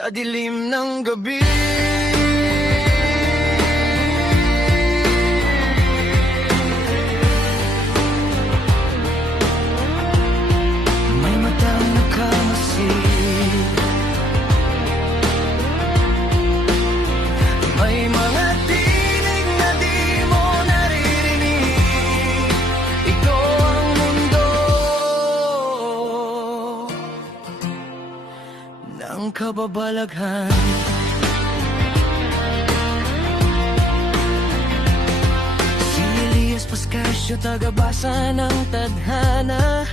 sa dilim ng gabi. May matang nakamasid, may mga tinig na di mo naririnig. Ito ang mundo ng kababalaghan. Si Elias Pascasio, tagabasa ng tadhana,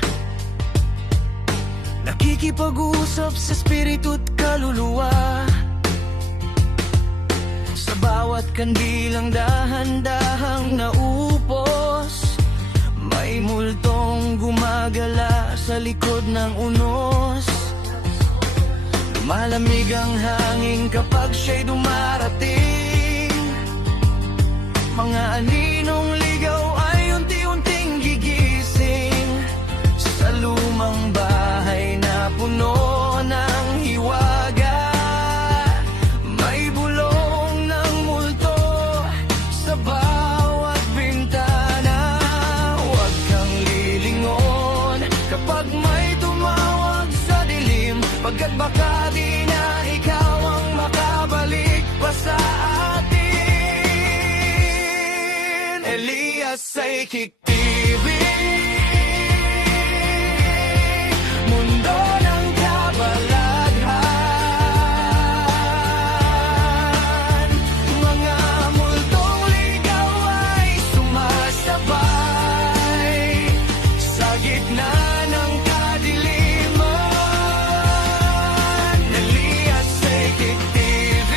nakikipag-usap sa espiritu't kaluluwa. Sa bawat kandilang dahan-dahang naupos, may multong gumagala sa likod ng unos. Malamig ang hangin kapag siya'y dumarating. Mga aninong ligaw ay unti-unting gigising sa lumang bahay na puno ng hiwaga. May bulong ng multo sa bawat bintana. Huwag kang lilingon kapag may tumawag sa dilim, pagkat baka di na ikaw ang makabalik pa sa atin. Elias Psychic TV, mundo ng kabalaghan. Mga multong ligaw ay sumasabay sa gitna ng kadiliman. Elias Psychic TV,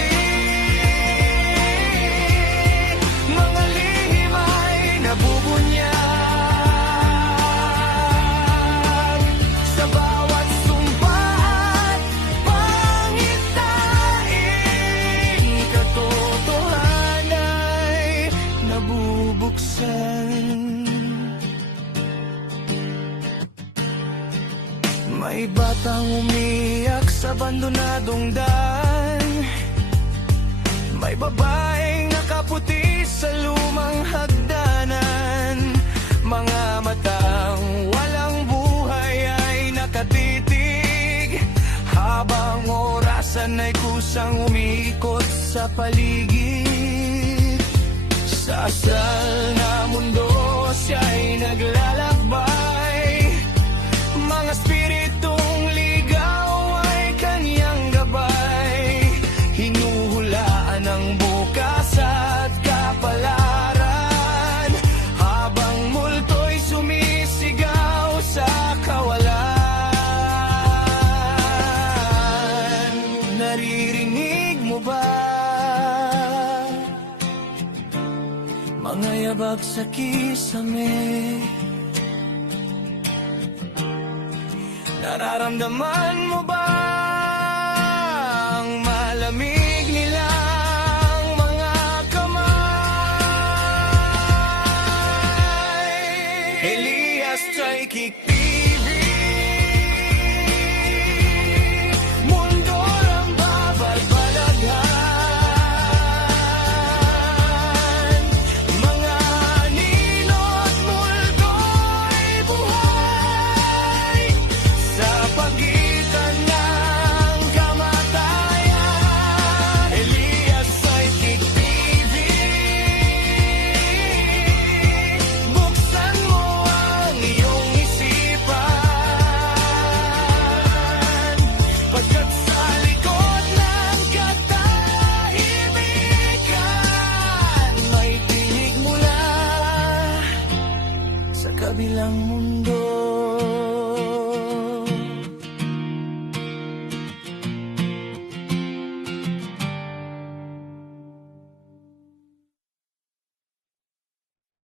mga lihim ay nabubunyag sa bawat sumpa at pangitain. Katotohanan ay nabubuksan. May batang umiyak sa abandonadong daan, may babaeng nakaputi sa lumang hagdanan. Mga matang walang buhay ay nakatitig, habang orasan ay kusang umiikot sa paligid. Sa asal na mundo siya'y naglalakbay. Mga spiritong ligaw ay kanyang gabay. Hinuhulaan ang bukas at kapalaran, habang multo'y sumisigaw sa kawalan. Naririnig mo ba mga yabag sa kisame? Nararamdaman mo ba ang malamig nilang mga kamay? Elias Psychic TV, mundo ng babalaghan. Mga nino't multo'y buhay sa pagitan ng kamatayan. Elias Psychic TV, buksan mo ang iyong isipan, pagkat sa likod ng katahimikan, may tinig mula sa kabilang mundo.